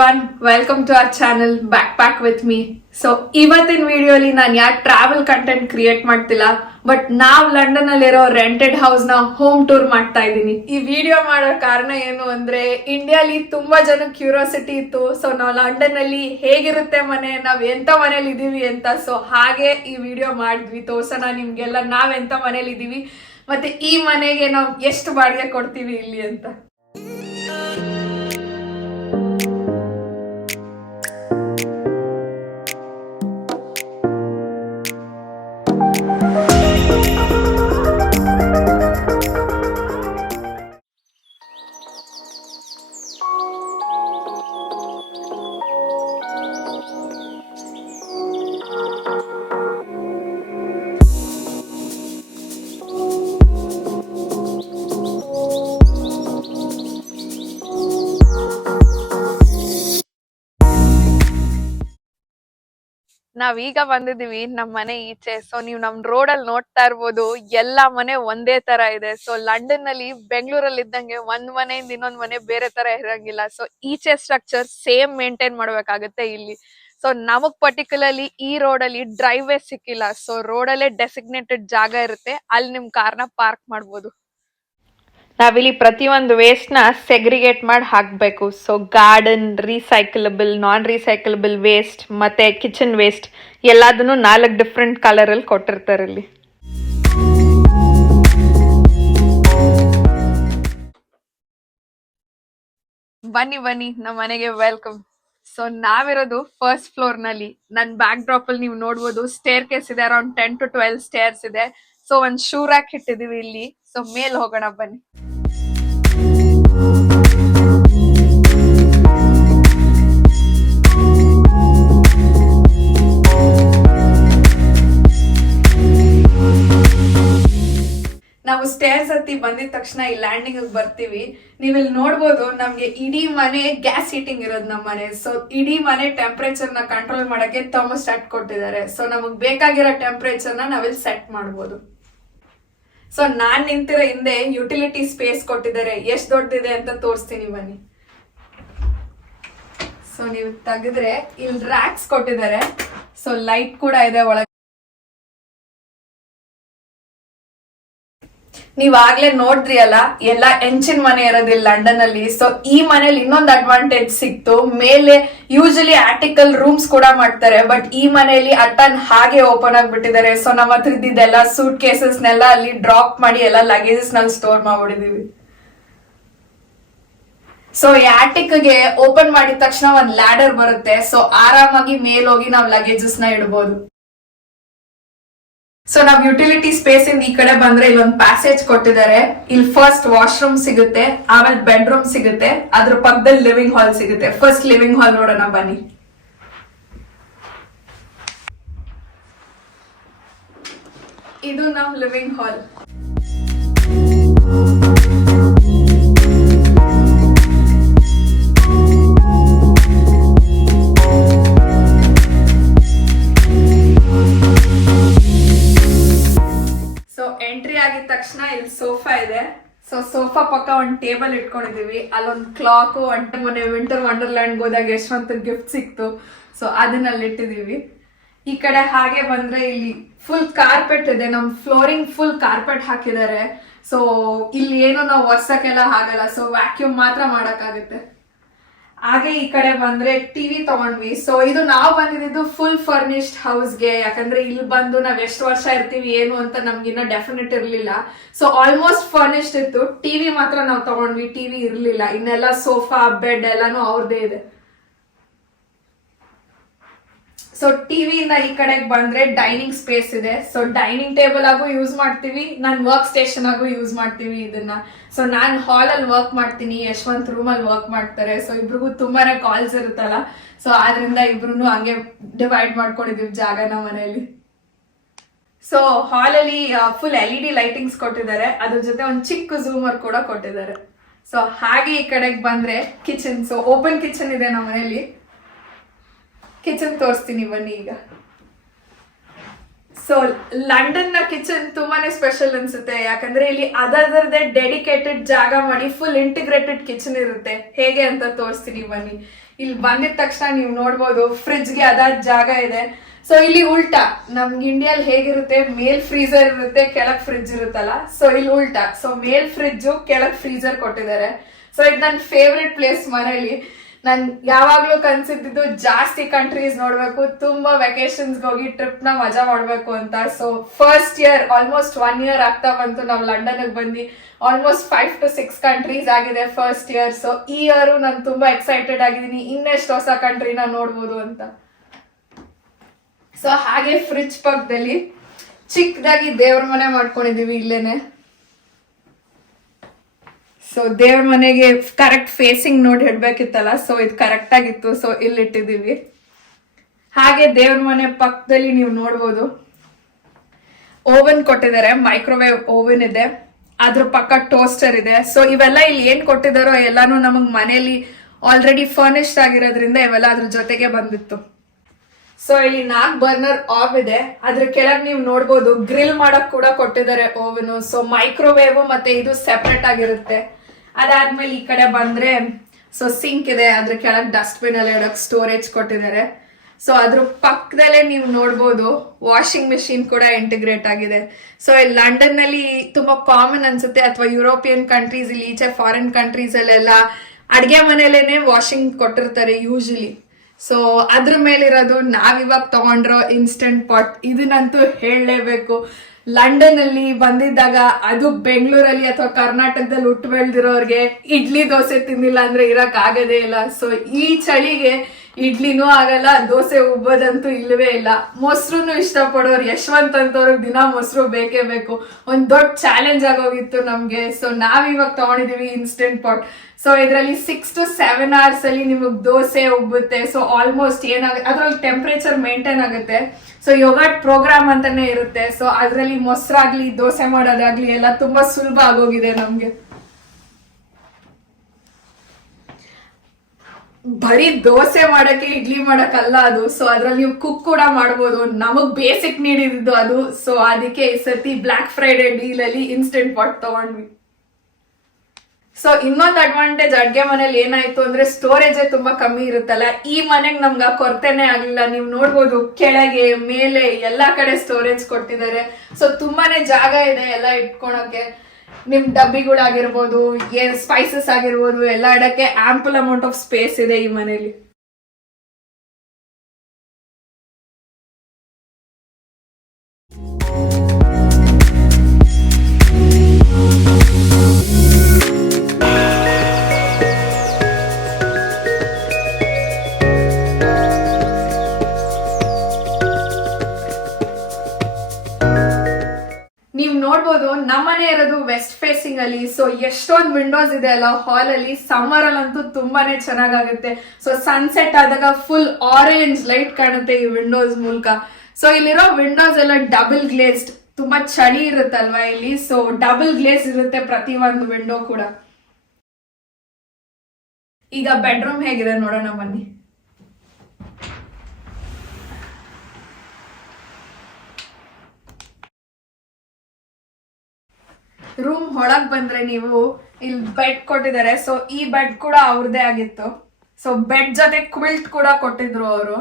Everyone, welcome to our channel backpack with me. So ಇವತ್ತಿನ ವಿಡಿಯೋಲಿ ನಾನು ಯಾಕೆ ಟ್ರಾವೆಲ್ ಕಂಟೆಂಟ್ ಕ್ರಿಯೇಟ್ ಮಾಡ್ತಿಲ್ಲ, ಬಟ್ ನಾವ್ ಲಂಡನ್ ಅಲ್ಲಿರೋ ರೆಂಟೆಡ್ ಹೌಸ್ ನ ಹೋಮ್ ಟೂರ್ ಮಾಡ್ತಾ ಇದ್ದೀನಿ. ಈ ವಿಡಿಯೋ ಮಾಡೋ ಕಾರಣ ಏನು ಅಂದ್ರೆ, ಇಂಡಿಯಾಲಿ ತುಂಬಾ ಜನ ಕ್ಯೂರಿಯಾಸಿಟಿ ಇತ್ತು. ಸೊ ನಾವು ಲಂಡನ್ ಅಲ್ಲಿ ಹೇಗಿರುತ್ತೆ ಮನೆ, ನಾವ್ ಎಂತ ಮನೇಲಿ ಇದೀವಿ ಅಂತ. ಸೊ ಹಾಗೆ ಈ ವಿಡಿಯೋ ಮಾಡಿದ್ವಿ, ತೋರ್ಸೋಣ ನಿಮ್ಗೆಲ್ಲ ನಾವ್ ಎಂತ ಮನೇಲಿ ಇದೀವಿ ಮತ್ತೆ ಈ ಮನೆಗೆ ನಾವ್ ಎಷ್ಟು ಬಾಡಿಗೆ ಕೊಡ್ತೀವಿ ಇಲ್ಲಿ ಅಂತ. ನಾವೀಗ ಬಂದಿದೀವಿ ನಮ್ ಮನೆ ಈಚೆ. ಸೊ ನೀವ್ ನಮ್ ರೋಡ್ ಅಲ್ಲಿ ನೋಡ್ತಾ ಇರ್ಬೋದು, ಎಲ್ಲಾ ಮನೆ ಒಂದೇ ತರ ಇದೆ. ಸೊ ಲಂಡನ್ ನಲ್ಲಿ ಬೆಂಗಳೂರಲ್ಲಿ ಇದ್ದಂಗೆ ಒಂದ್ ಮನೆಯಿಂದ ಇನ್ನೊಂದ್ ಮನೆ ಬೇರೆ ತರ ಇರಂಗಿಲ್ಲ. ಸೊ ಈಚೆ ಸ್ಟ್ರಕ್ಚರ್ ಸೇಮ್ ಮೇಂಟೈನ್ ಮಾಡ್ಬೇಕಾಗತ್ತೆ ಇಲ್ಲಿ. ಸೊ ನಮಗ್ ಪರ್ಟಿಕ್ಯುಲರ್ಲಿ ಈ ರೋಡ್ ಅಲ್ಲಿ ಡ್ರೈವ್ ವೇ ಸಿಕ್ಕಿಲ್ಲ. ಸೊ ರೋಡ್ ಅಲ್ಲೇ ಡೆಸಿಗ್ನೇಟೆಡ್ ಜಾಗ ಇರುತ್ತೆ, ಅಲ್ಲಿ ನಿಮ್ ಕಾರ್ನ ಪಾರ್ಕ್ ಮಾಡ್ಬೋದು. ನಾವಿಲ್ಲಿ ಪ್ರತಿಯೊಂದು ವೇಸ್ಟ್ ನ ಸೆಗ್ರಿಗೇಟ್ ಮಾಡಿ ಹಾಕ್ಬೇಕು. ಸೊ ಗಾರ್ಡನ್, ರೀಸೈಕಲಬಲ್, ನಾನ್ ರೀಸೈಕಲಬಲ್ ವೇಸ್ಟ್ ಮತ್ತೆ ಕಿಚನ್ ವೇಸ್ಟ್ ಎಲ್ಲದನ್ನು 4 ಡಿಫ್ರೆಂಟ್ ಕಲರ್ ಅಲ್ಲಿ ಕೊಟ್ಟಿರ್ತಾರೆ ಇಲ್ಲಿ. ಬನ್ನಿ ಬನ್ನಿ ನಮ್ಮ ಮನೆಗೆ ವೆಲ್ಕಮ್. ಸೊ ನಾವಿರೋದು ಫಸ್ಟ್ ಫ್ಲೋರ್ ನಲ್ಲಿ. ನನ್ ಬ್ಯಾಕ್ ಡ್ರಾಪ್ ಅಲ್ಲಿ ನೀವು ನೋಡ್ಬೋದು, ಸ್ಟೇರ್ ಕೇಸ್ ಇದೆ, ಅರೌಂಡ್ 10 to 12 ಸ್ಟೇರ್ಸ್ ಇದೆ. ಸೊ ಒಂದ್ ಶೂ ರ್ಯಾಕ್ ಇಟ್ಟಿದೀವಿ ಇಲ್ಲಿ. ಸೊ ಮೇಲ್ ಹೋಗೋಣ ಬನ್ನಿ. ನಾವು ಸ್ಟೇರ್ಸ್ ಹತ್ತಿ ಬಂದಿದ ತಕ್ಷಣ ಈ ಲ್ಯಾಂಡಿಂಗ್ ಬರ್ತೀವಿ. ನೀವ್ ಇಲ್ಲಿ ನೋಡ್ಬೋದು, ನಮ್ಗೆ ಇಡೀ ಮನೆ ಗ್ಯಾಸ್ ಹೀಟಿಂಗ್ ಇರೋದು ನಮ್ಮ ಮನೆ. ಸೊ ಇಡೀ ಮನೆ ಟೆಂಪರೇಚರ್ ನ ಕಂಟ್ರೋಲ್ ಮಾಡಕ್ಕೆ ಥರ್ಮೋಸ್ಟಾಟ್ ಕೊಟ್ಟಿದ್ದಾರೆ. ಸೊ ನಮಗ್ ಬೇಕಾಗಿರೋ ಟೆಂಪರೇಚರ್ ನ ನಾವಿಲ್ಲಿ ಸೆಟ್ ಮಾಡ್ಬೋದು. ಸೊ ನಾನ್ ನಿಂತಿರೋ ಹಿಂದೆ ಯುಟಿಲಿಟಿ ಸ್ಪೇಸ್ ಕೊಟ್ಟಿದ್ದಾರೆ. ಎಷ್ಟ್ ದೊಡ್ಡದಿದೆ ಅಂತ ತೋರಿಸ್ತೀನಿ ಬನ್ನಿ. ಸೊ ನೀವು ತೆಗೆದ್ರೆ ಇಲ್ಲಿ ರ್ಯಾಕ್ಸ್ ಕೊಟ್ಟಿದ್ದಾರೆ. ಸೊ ಲೈಟ್ ಕೂಡ ಇದೆ ಒಳಗೆ. ನೀವ್ ಆಗ್ಲೇ ನೋಡಿದ್ರಿ ಅಲ್ಲ, ಎಲ್ಲ ಎಂಚಿನ ಮನೆ ಇರೋದಿಲ್ಲ ಲಂಡನ್ ಅಲ್ಲಿ. ಸೊ ಈ ಮನೇಲಿ ಇನ್ನೊಂದು ಅಡ್ವಾಂಟೇಜ್ ಸಿಕ್ತು. ಮೇಲೆ ಯೂಶಲಿ ಆರ್ಟಿಕಲ್ ರೂಮ್ಸ್ ಕೂಡ ಮಾಡ್ತಾರೆ, ಬಟ್ ಈ ಮನೆಯಲ್ಲಿ ಅಟನ್ ಹಾಗೆ ಓಪನ್ ಆಗ್ಬಿಟ್ಟಿದ್ದಾರೆ. ಸೊ ನಮ್ಮ ಹತ್ರ ಇದ್ದಿದ್ದೆಲ್ಲ ಸೂಟ್ ಕೇಸಸ್ ನೆಲ್ಲ ಅಲ್ಲಿ ಡ್ರಾಪ್ ಮಾಡಿ ಎಲ್ಲ ಲಗೇಜಸ್ ನಲ್ಲಿ ಸ್ಟೋರ್ ಮಾಡ್ಬಿಟ್ಟಿದೀವಿ. ಸೊ ಈ ಆಟಿಕ್ ಗೆ ಓಪನ್ ಮಾಡಿದ ತಕ್ಷಣ ಒಂದ್ ಲ್ಯಾಡರ್ ಬರುತ್ತೆ. ಸೊ ಆರಾಮಾಗಿ ಮೇಲೋಗಿ ನಾವು ಲಗೇಜಸ್ ನ ಇಡಬಹುದು. ಸೊ ನಾವ್ ಯುಟಿಲಿಟಿ ಸ್ಪೇಸ್ ಇಂದ ಈ ಕಡೆ ಬಂದ್ರೆ ಇಲ್ಲೊಂದು ಪ್ಯಾಸೇಜ್ ಕೊಟ್ಟಿದ್ದಾರೆ. ಇಲ್ಲಿ ಫಸ್ಟ್ ವಾಶ್ರೂಮ್ ಸಿಗುತ್ತೆ, ಆಮೇಲೆ ಬೆಡ್ರೂಮ್ ಸಿಗುತ್ತೆ, ಅದ್ರ ಪಕ್ಕದಲ್ಲಿ ಲಿವಿಂಗ್ ಹಾಲ್ ಸಿಗುತ್ತೆ. ಫಸ್ಟ್ ಲಿವಿಂಗ್ ಹಾಲ್ ನೋಡೋಣ ಬನ್ನಿ. ಇದು ನಮ್ ಲಿವಿಂಗ್ ಹಾಲ್. ಎಂಟ್ರಿ ಆಗಿದ ತಕ್ಷಣ ಇಲ್ಲಿ ಸೋಫಾ ಇದೆ. ಸೊ ಸೋಫಾ ಪಕ್ಕ ಒಂದ್ ಟೇಬಲ್ ಇಟ್ಕೊಂಡಿದೀವಿ. ಅಲ್ಲೊಂದ್ ಕ್ಲಾಕ್, ಮೊನ್ನೆ ವಿಂಟರ್ ವಂಡರ್ಲ್ಯಾಂಡ್ ಹೋದಾಗ ಯಶವಂತ ಗಿಫ್ಟ್ ಸಿಕ್ತು. ಸೊ ಅದನ್ನಲ್ಲಿ ಇಟ್ಟಿದೀವಿ. ಈ ಕಡೆ ಹಾಗೆ ಬಂದ್ರೆ ಇಲ್ಲಿ ಫುಲ್ ಕಾರ್ಪೆಟ್ ಇದೆ. ನಮ್ ಫ್ಲೋರಿಂಗ್ ಫುಲ್ ಕಾರ್ಪೆಟ್ ಹಾಕಿದ್ದಾರೆ. ಸೊ ಇಲ್ಲಿ ಏನು ನಾವು ಒರ್ಸಕ್ಕೆಲ್ಲ ಆಗಲ್ಲ. ಸೊ ವ್ಯಾಕ್ಯೂಮ್ ಮಾತ್ರ ಮಾಡಕ್ಕಾಗುತ್ತೆ. ಹಾಗೆ ಈ ಕಡೆ ಬಂದ್ರೆ ಟಿವಿ ತಗೊಂಡ್ವಿ. ಸೊ ಇದು ನಾವು ಬಂದಿದ್ದು ಫುಲ್ ಫರ್ನಿಶ್ಡ್ ಹೌಸ್ಗೆ. ಯಾಕಂದ್ರೆ ಇಲ್ಲಿ ಬಂದು ನಾವ್ ಎಷ್ಟು ವರ್ಷ ಇರ್ತೀವಿ ಏನು ಅಂತ ನಮ್ಗಿನ್ನ ಡೆಫಿನೆಟ್ ಇರ್ಲಿಲ್ಲ. ಸೊ ಆಲ್ಮೋಸ್ಟ್ ಫರ್ನಿಶ್ಡ್ ಇತ್ತು. ಟಿವಿ ಮಾತ್ರ ನಾವು ತಗೊಂಡ್ವಿ, ಟಿವಿ ಇರ್ಲಿಲ್ಲ. ಇನ್ನೆಲ್ಲ ಸೋಫಾ, ಬೆಡ್ ಎಲ್ಲಾನು ಅವ್ರದೇ ಇದೆ. ಸೊ ಟಿವಿಯಿಂದ ಈ ಕಡೆಗೆ ಬಂದ್ರೆ ಡೈನಿಂಗ್ ಸ್ಪೇಸ್ ಇದೆ. ಸೊ ಡೈನಿಂಗ್ ಟೇಬಲ್ ಆಗು ಯೂಸ್ ಮಾಡ್ತೀವಿ, ನಾನ್ ವರ್ಕ್ ಸ್ಟೇಷನ್ ಆಗು ಯೂಸ್ ಮಾಡ್ತೀವಿ ಇದನ್ನ. ಸೊ ನಾನ್ ಹಾಲ್ ಅಲ್ಲಿ ವರ್ಕ್ ಮಾಡ್ತೀನಿ, ಯಶವಂತ್ ರೂಮ್ ಅಲ್ಲಿ ವರ್ಕ್ ಮಾಡ್ತಾರೆ. ಸೊ ಇಬ್ರಿಗೂ ತುಂಬಾನೇ ಕಾಲ್ಸ್ ಇರುತ್ತಲ್ಲ. ಸೊ ಆದ್ರಿಂದ ಇಬ್ರು ಹಂಗೆ ಡಿವೈಡ್ ಮಾಡ್ಕೊಂಡಿದೀವಿ ಜಾಗನ ಮನೆಯಲ್ಲಿ. ಸೊ ಹಾಲ್ ಅಲ್ಲಿ ಫುಲ್ LED ಲೈಟಿಂಗ್ಸ್ ಕೊಟ್ಟಿದ್ದಾರೆ. ಅದ್ರ ಜೊತೆ ಒಂದ್ ಚಿಕ್ಕ ಝೂಮರ್ ಕೂಡ ಕೊಟ್ಟಿದ್ದಾರೆ. ಸೊ ಹಾಗೆ ಈ ಕಡೆಗೆ ಬಂದ್ರೆ ಕಿಚನ್. ಸೊ ಓಪನ್ ಕಿಚನ್ ಇದೆ ನಮ್ಮ ಮನೆಯಲ್ಲಿ. ಕಿಚನ್ ತೋರಿಸ್ತೀನಿ ಬನ್ನಿ ಈಗ. ಸೊ ಲಂಡನ್ ನ ಕಿಚನ್ ತುಂಬಾನೇ ಸ್ಪೆಷಲ್ ಅನ್ಸುತ್ತೆ. ಯಾಕಂದ್ರೆ ಇಲ್ಲಿ ಅದರದೇ ಡೆಡಿಕೇಟೆಡ್ ಜಾಗ ಮಾಡಿ ಫುಲ್ ಇಂಟಿಗ್ರೇಟೆಡ್ ಕಿಚನ್ ಇರುತ್ತೆ. ಹೇಗೆ ಅಂತ ತೋರಿಸ್ತೀನಿ ಬನ್ನಿ. ಇಲ್ಲಿ ಬಂದಿದ ತಕ್ಷಣ ನೀವು ನೋಡ್ಬೋದು ಫ್ರಿಜ್ಗೆ ಅದಾದ ಜಾಗ ಇದೆ. ಸೊ ಇಲ್ಲಿ ಉಲ್ಟಾ ನಮ್ಗೆ ಇಂಡಿಯಾಲ್ ಹೇಗಿರುತ್ತೆ, ಮೇಲ್ ಫ್ರೀಸರ್ ಇರುತ್ತೆ, ಕೆಳಗ್ ಫ್ರಿಡ್ಜ್ ಇರುತ್ತಲ್ಲ. ಸೊ ಇಲ್ಲಿ ಉಲ್ಟಾ, ಸೊ ಮೇಲ್ ಫ್ರಿಡ್ಜ್ ಕೆಳಗ್ ಫ್ರೀಸರ್ ಕೊಟ್ಟಿದ್ದಾರೆ. ಸೊ ಇದು ನನ್ನ ಫೇವ್ರೆಟ್ ಪ್ಲೇಸ್ ಮನೇಲಿ. ನಾನು ಯಾವಾಗ್ಲೂ ಕನ್ಸಿದ್ದು ಜಾಸ್ತಿ ಕಂಟ್ರೀಸ್ ನೋಡ್ಬೇಕು, ತುಂಬಾ ವೆಕೇಶನ್ಸ್ ಹೋಗಿ ಟ್ರಿಪ್ ನ ಮಜಾ ಮಾಡ್ಬೇಕು ಅಂತ. So first year almost 1 year ಆಗ್ತಾ ಬಂತು ನಾವು ಲಂಡನ್ ಬಂದು. ಆಲ್ಮೋಸ್ಟ್ 5 to 6 ಕಂಟ್ರೀಸ್ ಆಗಿದೆ ಫಸ್ಟ್ ಇಯರ್. ಸೊ ಈ ಇಯರ್ ನಾನು ತುಂಬಾ ಎಕ್ಸೈಟೆಡ್ ಆಗಿದ್ದೀನಿ, ಇನ್ನೆಷ್ಟು ಹೊಸ ಕಂಟ್ರಿನ ನೋಡ್ಬೋದು ಅಂತ. ಸೊ ಹಾಗೆ ಫ್ರಿಡ್ಜ್ ಪಕ್ಕದಲ್ಲಿ ಚಿಕ್ಕದಾಗಿ ದೇವ್ರ ಮನೆ ಮಾಡ್ಕೊಂಡಿದೀವಿ ಇಲ್ಲೇನೆ. ಸೊ ದೇವ್ರ ಮನೆಗೆ ಕರೆಕ್ಟ್ ಫೇಸಿಂಗ್ ನೋಡಿ ಇಡ್ಬೇಕಿತ್ತಲ್ಲ, ಸೊ ಇದು ಕರೆಕ್ಟ್ ಆಗಿತ್ತು. ಸೊ ಇಲ್ಲಿ ಇಟ್ಟಿದೀವಿ. ಹಾಗೆ ದೇವ್ರ ಮನೆ ಪಕ್ಕದಲ್ಲಿ ನೀವು ನೋಡ್ಬೋದು ಓವನ್ ಕೊಟ್ಟಿದ್ದಾರೆ, ಮೈಕ್ರೋವೇವ್ ಓವನ್ ಇದೆ, ಅದ್ರ ಪಕ್ಕ ಟೋಸ್ಟರ್ ಇದೆ. ಸೊ ಇವೆಲ್ಲ ಇಲ್ಲಿ ಏನ್ ಕೊಟ್ಟಿದಾರೋ ಎಲ್ಲಾನು ನಮಗ್ ಮನೇಲಿ ಆಲ್ರೆಡಿ ಫರ್ನಿಶ್ಡ್ ಆಗಿರೋದ್ರಿಂದ ಇವೆಲ್ಲ ಅದ್ರ ಜೊತೆಗೆ ಬಂದಿತ್ತು. ಸೊ ಇಲ್ಲಿ 4 ಬರ್ನರ್ ಆವ್ ಇದೆ, ಅದ್ರ ಕೆಳಗ್ ನೀವು ನೋಡ್ಬೋದು ಗ್ರಿಲ್ ಮಾಡಕ್ ಕೂಡ ಕೊಟ್ಟಿದ್ದಾರೆ ಓವನ್. ಸೊ ಮೈಕ್ರೋವೇವ್ ಮತ್ತೆ ಇದು ಸೆಪರೇಟ್ ಆಗಿರುತ್ತೆ. ಅದಾದ್ಮೇಲೆ ಈ ಕಡೆ ಬಂದ್ರೆ ಸೊ ಸಿಂಕ್ ಇದೆ, ಅದ್ರ ಕೆಳಗ್ ಡಸ್ಟ್ ಬಿನ್ ಅಲ್ಲಿ ಇಡಕ್ ಸ್ಟೋರೇಜ್ ಕೊಟ್ಟಿದ್ದಾರೆ. ಸೊ ಅದ್ರ ಪಕ್ಕದಲ್ಲೇ ನೀವು ನೋಡ್ಬೋದು ವಾಷಿಂಗ್ ಮೆಷಿನ್ ಕೂಡ ಇಂಟಿಗ್ರೇಟ್ ಆಗಿದೆ. ಸೊ ಇಲ್ಲಿ ಲಂಡನ್ ನಲ್ಲಿ ತುಂಬಾ ಕಾಮನ್ ಅನ್ಸುತ್ತೆ, ಅಥವಾ ಯುರೋಪಿಯನ್ ಕಂಟ್ರೀಸ್, ಇಲ್ಲಿ ಈಚೆ ಫಾರಿನ್ ಕಂಟ್ರೀಸ್ ಅಲ್ಲೆಲ್ಲ ಅಡ್ಗೆ ಮನೇಲೇನೆ ವಾಷಿಂಗ್ ಕೊಟ್ಟಿರ್ತಾರೆ ಯೂಶಲಿ. ಸೊ ಅದ್ರ ಮೇಲಿರೋದು ನಾವಿವಾಗ ತಗೊಂಡ್ರೋ ಇನ್ಸ್ಟೆಂಟ್ ಪಾಟ್, ಇದನ್ನಂತೂ ಹೇಳಲೇಬೇಕು. ಲಂಡನ್ ಅಲ್ಲಿ ಬಂದಿದ್ದಾಗ, ಅದು ಬೆಂಗಳೂರಲ್ಲಿ ಅಥವಾ ಕರ್ನಾಟಕದಲ್ಲಿ ಹುಟ್ಟು ಬೆಳೆದಿರೋರ್ಗೆ ಇಡ್ಲಿ ದೋಸೆ ತಿಂದಿಲ್ಲ ಅಂದ್ರೆ ಇರಕ್ ಆಗದೇ ಇಲ್ಲ. ಸೊ ಈ ಚಳಿಗೆ ಇಡ್ಲಿನೂ ಆಗಲ್ಲ, ದೋಸೆ ಉಬ್ಬೋದಂತೂ ಇಲ್ಲವೇ ಇಲ್ಲ. ಮೊಸರು ಇಷ್ಟಪಡೋರು ಯಶವಂತ್ ಅಂತವ್ರಿಗೆ ದಿನ ಮೊಸರು ಬೇಕೇ ಬೇಕು. ಒಂದ್ ದೊಡ್ಡ ಚಾಲೆಂಜ್ ಆಗೋಗಿತ್ತು ನಮ್ಗೆ. ಸೊ ನಾವಿವಾಗ ತಗೊಂಡಿದೀವಿ ಇನ್ಸ್ಟೆಂಟ್ ಪಾಟ್. ಸೊ ಇದರಲ್ಲಿ 6 to 7 hours ಅಲ್ಲಿ ನಿಮಗ್ ದೋಸೆ ಉಬ್ಬುತ್ತೆ. ಸೊ ಆಲ್ಮೋಸ್ಟ್ ಅದ್ರಲ್ಲಿ ಟೆಂಪರೇಚರ್ ಮೇಂಟೈನ್ ಆಗುತ್ತೆ. ಸೊ ಯೋಗಾಟ್ ಪ್ರೋಗ್ರಾಮ್ ಅಂತಾನೆ ಇರುತ್ತೆ. ಸೊ ಅದ್ರಲ್ಲಿ ಮೊಸರಾಗ್ಲಿ ದೋಸೆ ಮಾಡೋದಾಗ್ಲಿ ಎಲ್ಲ ತುಂಬಾ ಸುಲಭ ಆಗೋಗಿದೆ ನಮ್ಗೆ. ಬರೀ ದೋಸೆ ಮಾಡಕ್ಕೆ ಇಡ್ಲಿ ಮಾಡಕ್ಕಲ್ಲ ಅದು. ಸೊ ಅದ್ರಲ್ಲಿ ನೀವು ಕುಕ್ ಕೂಡ ಮಾಡ್ಬೋದು, ನಮಗ್ ಬೇಸಿಕ್ ನೀಡ್ ಇದ್ದು ಅದು. ಸೊ ಅದಕ್ಕೆ ಈ ಸತಿ ಬ್ಲಾಕ್ ಫ್ರೈಡೆ ಡೀಲ್ ಅಲ್ಲಿ ಇನ್ಸ್ಟೆಂಟ್ ಪಾಟ್ ತಗೊಂಡ್ವಿ. ಸೊ ಇನ್ನೊಂದು ಅಡ್ವಾಂಟೇಜ್ ಅಡ್ಗೆ ಮನೇಲಿ ಏನಾಯ್ತು ಅಂದ್ರೆ ಸ್ಟೋರೇಜ್ ತುಂಬಾ ಕಮ್ಮಿ ಇರುತ್ತಲ್ಲ. ಈ ಮನೆಗ್ ನಮ್ಗೆ ಕೊರತೆನೆ ಆಗ್ಲಿಲ್ಲ. ನೀವು ನೋಡ್ಬೋದು ಕೆಳಗೆ ಮೇಲೆ ಎಲ್ಲಾ ಕಡೆ ಸ್ಟೋರೇಜ್ ಕೊಟ್ಟಿದ್ದಾರೆ. ಸೊ ತುಂಬಾನೇ ಜಾಗ ಇದೆ ಎಲ್ಲ ಇಟ್ಕೊಳಕ್ಕೆ. ನಿಮ್ ಡಬ್ಬಿಗಳಾಗಿರ್ಬೋದು, ಏನ್ ಸ್ಪೈಸಸ್ ಆಗಿರ್ಬೋದು, ಎಲ್ಲ ಇಡಕ್ಕೆ ಆಂಪಲ್ ಅಮೌಂಟ್ ಆಫ್ ಸ್ಪೇಸ್ ಇದೆ ಈ ಮನೇಲಿ. ನೀವ್ ನೋಡ್ಬೋದು ನಮ್ಮನೆ ಇರೋದು ವೆಸ್ಟ್ ಫೇಸಿಂಗ್ ಅಲ್ಲಿ. ಸೊ ಎಷ್ಟೊಂದು ವಿಂಡೋಸ್ ಇದೆ ಅಲ್ಲ ಹಾಲ್ ಅಲ್ಲಿ. ಸಮ್ಮರ್ ಅಲ್ಲಂತೂ ತುಂಬಾನೇ ಚೆನ್ನಾಗಾಗುತ್ತೆ. ಸೊ ಸನ್ಸೆಟ್ ಆದಾಗ ಫುಲ್ ಆರೆಂಜ್ ಲೈಟ್ ಕಾಣುತ್ತೆ ಈ ವಿಂಡೋಸ್ ಮೂಲಕ. ಸೊ ಇಲ್ಲಿರೋ ವಿಂಡೋಸ್ ಎಲ್ಲ ಡಬಲ್ ಗ್ಲೇಸ್ಡ್, ತುಂಬಾ ಚಳಿ ಇರುತ್ತಲ್ವಾ ಇಲ್ಲಿ. ಸೊ ಡಬಲ್ ಗ್ಲೇಸ್ ಇರುತ್ತೆ ಪ್ರತಿ ಒಂದು ವಿಂಡೋ ಕೂಡ. ಈಗ ಬೆಡ್ರೂಮ್ ಹೇಗಿದೆ ನೋಡೋಣ ಬನ್ನಿ. ರೂಮ್ ಒಳಗ್ ಬಂದ್ರೆ ನೀವು ಇಲ್ಲಿ ಬೆಡ್ ಕೊಟ್ಟಿದ್ದಾರೆ. ಸೊ ಈ ಬೆಡ್ ಕೂಡ ಅವ್ರದೇ ಆಗಿತ್ತು. ಸೊ ಬೆಡ್ ಜೊತೆ ಕ್ವಿಲ್ಟ್ ಕೂಡ ಕೊಟ್ಟಿದ್ರು ಅವರು.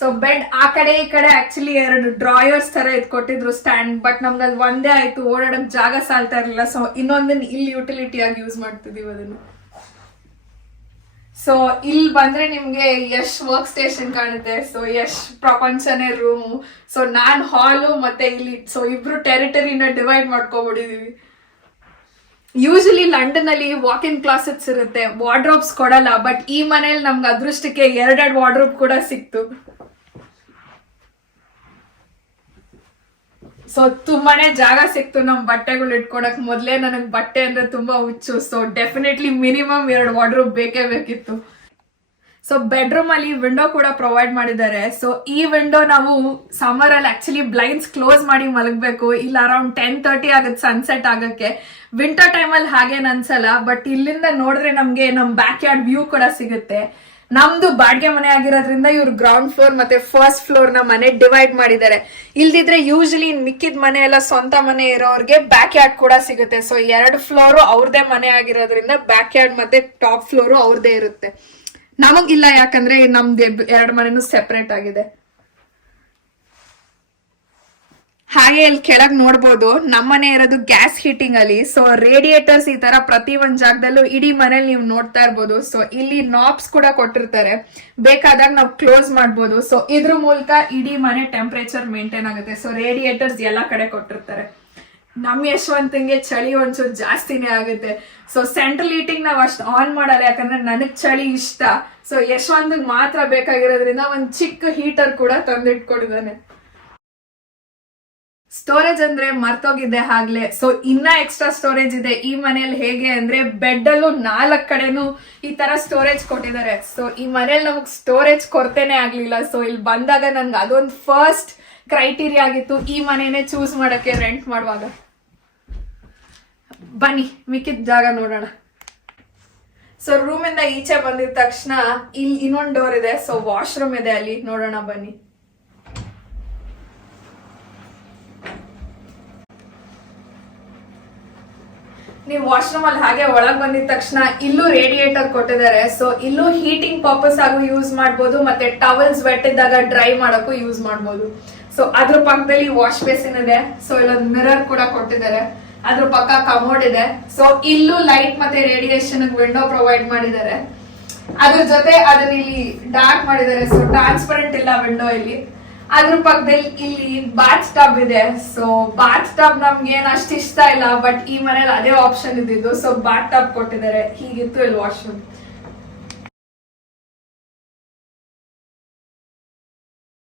ಸೊ ಬೆಡ್ ಆ ಕಡೆ ಈ ಕಡೆ ಆಕ್ಚುಲಿ 2 ಡ್ರಾಯರ್ಸ್ ತರ ಇದ್ ಕೊಟ್ಟಿದ್ರು ಸ್ಟ್ಯಾಂಡ್. ಬಟ್ ನಮ್ಗೆ ಅದು ಒಂದೇ ಆಯ್ತು, ಓಡಾಡಕ್ ಜಾಗ ಸಾಲ್ತಾ ಇರಲಿಲ್ಲ. ಸೊ ಇನ್ನೊಂದನ್ನ ಇಲ್ಲಿ ಯುಟಿಲಿಟಿ ಆಗಿ ಯೂಸ್ ಮಾಡ್ತಿದೀವಿ ಅದನ್ನು. ಸೊ ಇಲ್ಲಿ ಬಂದ್ರೆ ನಿಮ್ಗೆ ಯಶ್ ವರ್ಕ್ ಸ್ಟೇಷನ್ ಕಾಣುತ್ತೆ. ಸೊ ಯಶ್ ಪ್ರಪಂಚನೇ ರೂಮು. ಸೊ ನಾನ್ ಹಾಲು ಮತ್ತೆ ಇಲ್ಲಿ. ಸೊ ಇಬ್ರು ಟೆರಿಟರಿನ ಡಿವೈಡ್ ಮಾಡ್ಕೊಬಿಟ್ಟಿದೀವಿ. ಯೂಶಲಿ ಲಂಡನ್ ಅಲ್ಲಿ ವಾಕ್ ಇನ್ ಕ್ಲಾಸೆಟ್ಸ್ ಇರುತ್ತೆ, ವಾರ್ಡ್ರೋಬ್ಸ್ ಕೊಡಲ್ಲ. ಬಟ್ ಈ ಮನೇಲಿ ನಮ್ಗೆ ಅದೃಷ್ಟಕ್ಕೆ 2 ವಾರ್ಡ್ರೋಬ್ ಕೂಡ ಸಿಕ್ತು. ಸೊ ತುಂಬಾನೇ ಜಾಗ ಸಿಕ್ತು ನಮ್ ಬಟ್ಟೆಗಳು ಇಟ್ಕೊಳಕ್. ಮೊದ್ಲೇ ನನಗ್ ಬಟ್ಟೆ ಅಂದ್ರೆ ತುಂಬಾ ಹುಚ್ಚು. ಸೊ ಡೆಫಿನೆಟ್ಲಿ ಮಿನಿಮಮ್ 2 ವಾರ್ಡ್ರೋಬ್ ಬೇಕೇ ಬೇಕಿತ್ತು. ಸೊ ಬೆಡ್ರೂಮ್ ಅಲ್ಲಿ ವಿಂಡೋ ಕೂಡ ಪ್ರೊವೈಡ್ ಮಾಡಿದ್ದಾರೆ. ಸೊ ಈ ವಿಂಡೋ ನಾವು ಸಮ್ಮರ್ ಅಲ್ಲಿ ಆಕ್ಚುಲಿ ಬ್ಲೈಂಡ್ಸ್ ಕ್ಲೋಸ್ ಮಾಡಿ ಮಲಗಬೇಕು. ಇಲ್ಲ ಅರೌಂಡ್ 10:30 ಆಗುತ್ತೆ ಸನ್ಸೆಟ್ ಆಗಕ್ಕೆ. ವಿಂಟರ್ ಟೈಮ್ ಅಲ್ಲಿ ಹಾಗೇನ್ ಅನ್ಸಲ್ಲ. ಬಟ್ ಇಲ್ಲಿಂದ ನೋಡಿದ್ರೆ ನಮ್ಗೆ ನಮ್ ಬ್ಯಾಕ್ ಯಾರ್ಡ್ ವ್ಯೂ ಕೂಡ ಸಿಗುತ್ತೆ. ನಮ್ದು ಬಾಡಿಗೆ ಮನೆ ಆಗಿರೋದ್ರಿಂದ ಇವ್ರು ಗ್ರೌಂಡ್ ಫ್ಲೋರ್ ಮತ್ತೆ ಫಸ್ಟ್ ಫ್ಲೋರ್ ನ ಮನೆ ಡಿವೈಡ್ ಮಾಡಿದ್ದಾರೆ. ಇಲ್ದಿದ್ರೆ ಯೂಶಲಿ ಮಿಕ್ಕಿದ ಮನೆ ಎಲ್ಲ ಸ್ವಂತ ಮನೆ ಇರೋರ್ಗೆ ಬ್ಯಾಕ್ ಯಾರ್ಡ್ ಕೂಡ ಸಿಗುತ್ತೆ. ಸೊ 2 ಫ್ಲೋರು ಅವ್ರದೇ ಮನೆ ಆಗಿರೋದ್ರಿಂದ ಬ್ಯಾಕ್ ಯಾರ್ಡ್ ಮತ್ತೆ ಟಾಪ್ ಫ್ಲೋರು ಅವ್ರದೇ ಇರುತ್ತೆ. ನಮಗಿಲ್ಲ, ಯಾಕಂದ್ರೆ ನಮ್ದು 2 ಮನೆನೂ ಸೆಪರೇಟ್ ಆಗಿದೆ. ಹಾಗೆ ಇಲ್ಲಿ ಕೆಳಗ್ ನೋಡ್ಬೋದು ನಮ್ಮನೆ ಇರೋದು ಗ್ಯಾಸ್ ಹೀಟಿಂಗ್ ಅಲ್ಲಿ. ಸೊ ರೇಡಿಯೇಟರ್ಸ್ ಈ ತರ ಪ್ರತಿ ಒಂದ್ ಜಾಗದಲ್ಲೂ ಇಡೀ ಮನೇಲಿ ನೀವು ನೋಡ್ತಾ ಇರ್ಬೋದು. ಸೊ ಇಲ್ಲಿ ನಾಬ್ಸ್ ಕೂಡ ಕೊಟ್ಟಿರ್ತಾರೆ, ಬೇಕಾದಾಗ ನಾವು ಕ್ಲೋಸ್ ಮಾಡ್ಬೋದು. ಸೊ ಇದ್ರ ಮೂಲಕ ಇಡೀ ಮನೆ ಟೆಂಪರೇಚರ್ ಮೇಂಟೈನ್ ಆಗುತ್ತೆ. ಸೊ ರೇಡಿಯೇಟರ್ಸ್ ಎಲ್ಲಾ ಕಡೆ ಕೊಟ್ಟಿರ್ತಾರೆ. ನಮ್ ಯಶವಂತಂಗೆ ಚಳಿ ಒಂಚೂರು ಜಾಸ್ತಿನೇ ಆಗುತ್ತೆ. ಸೊ ಸೆಂಟ್ರಲ್ ಹೀಟಿಂಗ್ ನಾವ್ ಅಷ್ಟು ಆನ್ ಮಾಡಲ್ಲ, ಯಾಕಂದ್ರೆ ನನಗ್ ಚಳಿ ಇಷ್ಟ. ಸೊ ಯಶವಂತಗ್ ಮಾತ್ರ ಬೇಕಾಗಿರೋದ್ರಿಂದ ಒಂದ್ ಚಿಕ್ಕ ಹೀಟರ್ ಕೂಡ ತಂದಿಟ್ಕೊಂಡಿದ್ದಾನೆ. ಸ್ಟೋರೇಜ್ ಅಂದ್ರೆ ಮರ್ತೋಗಿದ್ದೆ ಆಗ್ಲೇ. ಸೊ ಇನ್ನ ಎಕ್ಸ್ಟ್ರಾ ಸ್ಟೋರೇಜ್ ಇದೆ ಈ ಮನೇಲಿ. ಹೇಗೆ ಅಂದ್ರೆ ಬೆಡ್ ಅಲ್ಲೂ 4 ಕಡೆನೂ ಈ ತರ ಸ್ಟೋರೇಜ್ ಕೊಟ್ಟಿದ್ದಾರೆ. ಸೊ ಈ ಮನೇಲಿ ನಮಗ್ ಸ್ಟೋರೇಜ್ ಕೊರತೆನೆ ಆಗ್ಲಿಲ್ಲ. ಸೊ ಇಲ್ಲಿ ಬಂದಾಗ ನನ್ಗೆ ಅದೊಂದು ಫಸ್ಟ್ ಕ್ರೈಟೀರಿಯಾ ಆಗಿತ್ತು ಈ ಮನೇನೆ ಚೂಸ್ ಮಾಡಕ್ಕೆ ರೆಂಟ್ ಮಾಡುವಾಗ. ಬನ್ನಿ ಮಿಕ್ಕಿದ ಜಾಗ ನೋಡೋಣ. ಸೊ ರೂಮ್ ಇಂದ ಈಚೆ ಬಂದಿದ ತಕ್ಷಣ ಇಲ್ಲಿ ಇನ್ನೊಂದು ಡೋರ್ ಇದೆ. ಸೊ ವಾಶ್ರೂಮ್ ಇದೆ, ಅಲ್ಲಿ ನೋಡೋಣ ಬನ್ನಿ. ನೀವು ವಾಶ್ರೂಮ್ ಅಲ್ಲಿ ಹಾಗೆ ಒಳಗ್ ಬಂದಿದ ತಕ್ಷಣ ಇಲ್ಲೂ ರೇಡಿಯೇಟರ್ ಕೊಟ್ಟಿದ್ದಾರೆ. ಸೊ ಇಲ್ಲೂ ಹೀಟಿಂಗ್ ಪರ್ಪಸ್ ಆಗು ಯೂಸ್ ಮಾಡಬಹುದು, ಮತ್ತೆ ಟವಲ್ಸ್ ವೆಟ್ ಇದ್ದಾಗ ಡ್ರೈ ಮಾಡಕ್ಕೂ ಯೂಸ್ ಮಾಡಬಹುದು. ಸೊ ಅದ್ರ ಪಕ್ಕದಲ್ಲಿ ವಾಶ್ ಬೇಸಿನ್ ಇದೆ. ಸೊ ಇಲ್ಲೊಂದು ಮಿರರ್ ಕೂಡ ಕೊಟ್ಟಿದ್ದಾರೆ. ಅದ್ರ ಪಕ್ಕ ಕಮೋಡ್ ಇದೆ. ಸೊ ಇಲ್ಲೂ ಲೈಟ್ ಮತ್ತೆ ರೇಡಿಯೇಷನ್ ವಿಂಡೋ ಪ್ರೊವೈಡ್ ಮಾಡಿದ್ದಾರೆ. ಅದ್ರ ಜೊತೆ ಅದನ್ನ ಇಲ್ಲಿ ಡಾರ್ಕ್ ಮಾಡಿದ್ದಾರೆ. ಸೊ ಟ್ರಾನ್ಸ್ಪರೆಂಟ್ ಇಲ್ಲ ವಿಂಡೋ ಇಲ್ಲಿ. ಅದ್ರ ಪಕ್ಕದಲ್ಲಿ ಇಲ್ಲಿ ಬಾತ್ ಟಬ್ ಇದೆ. ಸೊ ಬಾತ್ ಟಬ್ ನಮ್ಗೆ ಏನ್ ಅಷ್ಟು ಇಷ್ಟ ಇಲ್ಲ, ಬಟ್ ಈ ಮನೇಲಿ ಅದೇ ಆಪ್ಷನ್ ಇದ್ದಿದ್ದು. ಸೊ ಬಾತ್ ಟಬ್ ಕೊಟ್ಟಿದ್ದಾರೆ. ಹೀಗಿತ್ತು ಇಲ್ಲಿ ವಾಶ್ರೂಮ್.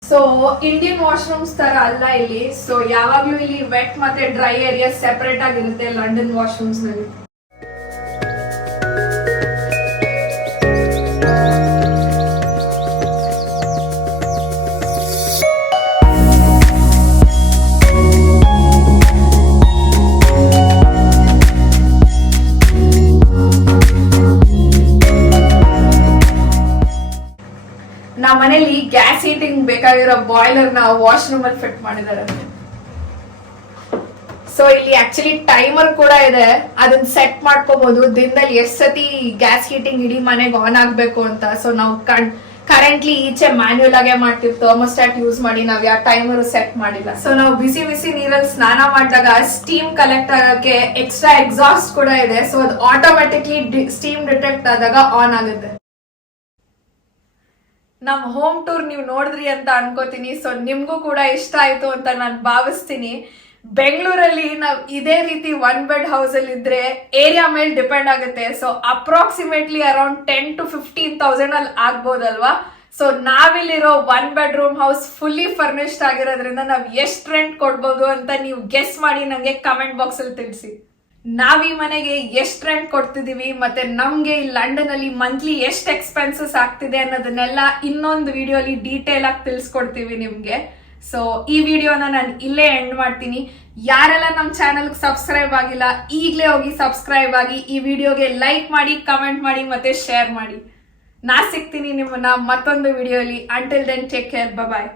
ಸೊ ಇಂಡಿಯನ್ ವಾಶ್ರೂಮ್ಸ್ ತರ ಅಲ್ಲ ಇಲ್ಲಿ. ಸೊ ಯಾವಾಗ್ಲೂ ಇಲ್ಲಿ ವೆಟ್ ಮತ್ತೆ ಡ್ರೈ ಏರಿಯಾ ಸೆಪರೇಟ್ ಆಗಿರುತ್ತೆ ಲಂಡನ್ ವಾಶ್ರೂಮ್ಸ್ ನಲ್ಲಿ. ನಮ್ಮ ಮನೇಲಿ ಗ್ಯಾಸ್ ಹೀಟಿಂಗ್ ಬೇಕಾಗಿರೋ ಬಾಯ್ಲರ್ ನ ವಾಶ್ರೂಮ್ ಅಲ್ಲಿ ಫಿಟ್ ಮಾಡಿದ್ದಾರೆ. ಸೊ ಇಲ್ಲಿ ಆಕ್ಚುಲಿ ಟೈಮರ್ ಕೂಡ ಇದೆ, ಅದನ್ನ ಸೆಟ್ ಮಾಡ್ಕೋಬಹುದು ದಿನದಲ್ಲಿ ಎಷ್ಟ್ ಸತಿ ಗ್ಯಾಸ್ ಹೀಟಿಂಗ್ ಇಡೀ ಮನೆಗೆ ಆನ್ ಆಗ್ಬೇಕು ಅಂತ. ಸೊ ನಾವು ಕರೆಂಟ್ಲಿ ಈಚೆ ಮ್ಯಾನ್ಯುಯಲ್ ಆಗೇ ಮಾಡ್ತೀವಿ, ಥರ್ಮೋಸ್ಟಾಟ್ ಯೂಸ್ ಮಾಡಿ ನಾವ್ ಯಾವ ಟೈಮರ್ ಸೆಟ್ ಮಾಡಿಲ್ಲ. ಸೊ ನಾವು ಬಿಸಿ ಬಿಸಿ ನೀರಲ್ಲಿ ಸ್ನಾನ ಮಾಡಿದಾಗ ಸ್ಟೀಮ್ ಕಲೆಕ್ಟ್ ಆಗಕ್ಕೆ ಎಕ್ಸ್ಟ್ರಾ ಎಕ್ಸಾಸ್ಟ್ ಕೂಡ ಇದೆ. ಸೊ ಅದು ಆಟೋಮೆಟಿಕ್ಲಿ ಸ್ಟೀಮ್ ಡಿಟೆಕ್ಟ್ ಆದಾಗ ಆನ್ ಆಗುತ್ತೆ. ನಮ್ ಹೋಮ್ ಟೂರ್ ನೀವು ನೋಡಿದ್ರಿ ಅಂತ ಅನ್ಕೋತೀನಿ. ಸೊ ನಿಮ್ಗೂ ಕೂಡ ಇಷ್ಟ ಆಯ್ತು ಅಂತ ನಾನು ಭಾವಿಸ್ತೀನಿ. ಬೆಂಗಳೂರಲ್ಲಿ ನಾವ್ ಇದೇ ರೀತಿ 1 ಬೆಡ್ ಹೌಸ್ ಅಲ್ಲಿ ಇದ್ರೆ ಏರಿಯಾ ಮೇಲೆ ಡಿಪೆಂಡ್ ಆಗುತ್ತೆ. ಸೊ ಅಪ್ರಾಕ್ಸಿಮೇಟ್ಲಿ ಅರೌಂಡ್ 10 to 15,000 ಅಲ್ಲಿ ಆಗ್ಬೋದಲ್ವಾ. ಸೊ ನಾವಿಲ್ಲಿರೋ 1 bedroom ಹೌಸ್ ಫುಲ್ಲಿ ಫರ್ನಿಶ್ಡ್ ಆಗಿರೋದ್ರಿಂದ ನಾವ್ ಎಷ್ಟ್ ರೆಂಟ್ ಕೊಡ್ಬೋದು ಅಂತ ನೀವು ಗೆಸ್ ಮಾಡಿ ನಂಗೆ ಕಮೆಂಟ್ ಬಾಕ್ಸ್ ಅಲ್ಲಿ ತಿಳಿಸಿ. ನಾವ್ ಈ ಮನೆಗೆ ಎಷ್ಟ್ ರೆಂಟ್ ಕೊಡ್ತಿದೀವಿ, ಮತ್ತೆ ನಮ್ಗೆ ಈ ಲಂಡನ್ ಅಲ್ಲಿ ಮಂತ್ಲಿ ಎಷ್ಟ್ ಎಕ್ಸ್ಪೆನ್ಸಸ್ ಆಗ್ತಿದೆ ಅನ್ನೋದನ್ನೆಲ್ಲ ಇನ್ನೊಂದು ವಿಡಿಯೋಲಿ ಡೀಟೇಲ್ ಆಗಿ ತಿಳಿಸ್ಕೊಡ್ತೀವಿ ನಿಮ್ಗೆ. ಸೊ ಈ ವಿಡಿಯೋನ ನಾನು ಇಲ್ಲೇ ಎಂಡ್ ಮಾಡ್ತೀನಿ. ಯಾರೆಲ್ಲ ನಮ್ಮ ಚಾನಲ್ ಸಬ್ಸ್ಕ್ರೈಬ್ ಆಗಿಲ್ಲ ಈಗಲೇ ಹೋಗಿ ಸಬ್ಸ್ಕ್ರೈಬ್ ಆಗಿ, ಈ ವಿಡಿಯೋಗೆ ಲೈಕ್ ಮಾಡಿ, ಕಮೆಂಟ್ ಮಾಡಿ ಮತ್ತೆ ಶೇರ್ ಮಾಡಿ. ನಾ ಸಿಗ್ತೀನಿ ನಿಮ್ಮನ್ನ ಮತ್ತೊಂದು ವಿಡಿಯೋಲಿ. ಅಂಟಿಲ್ ದೆನ್ ಟೇಕ್ ಕೇರ್, ಬಾಯ್.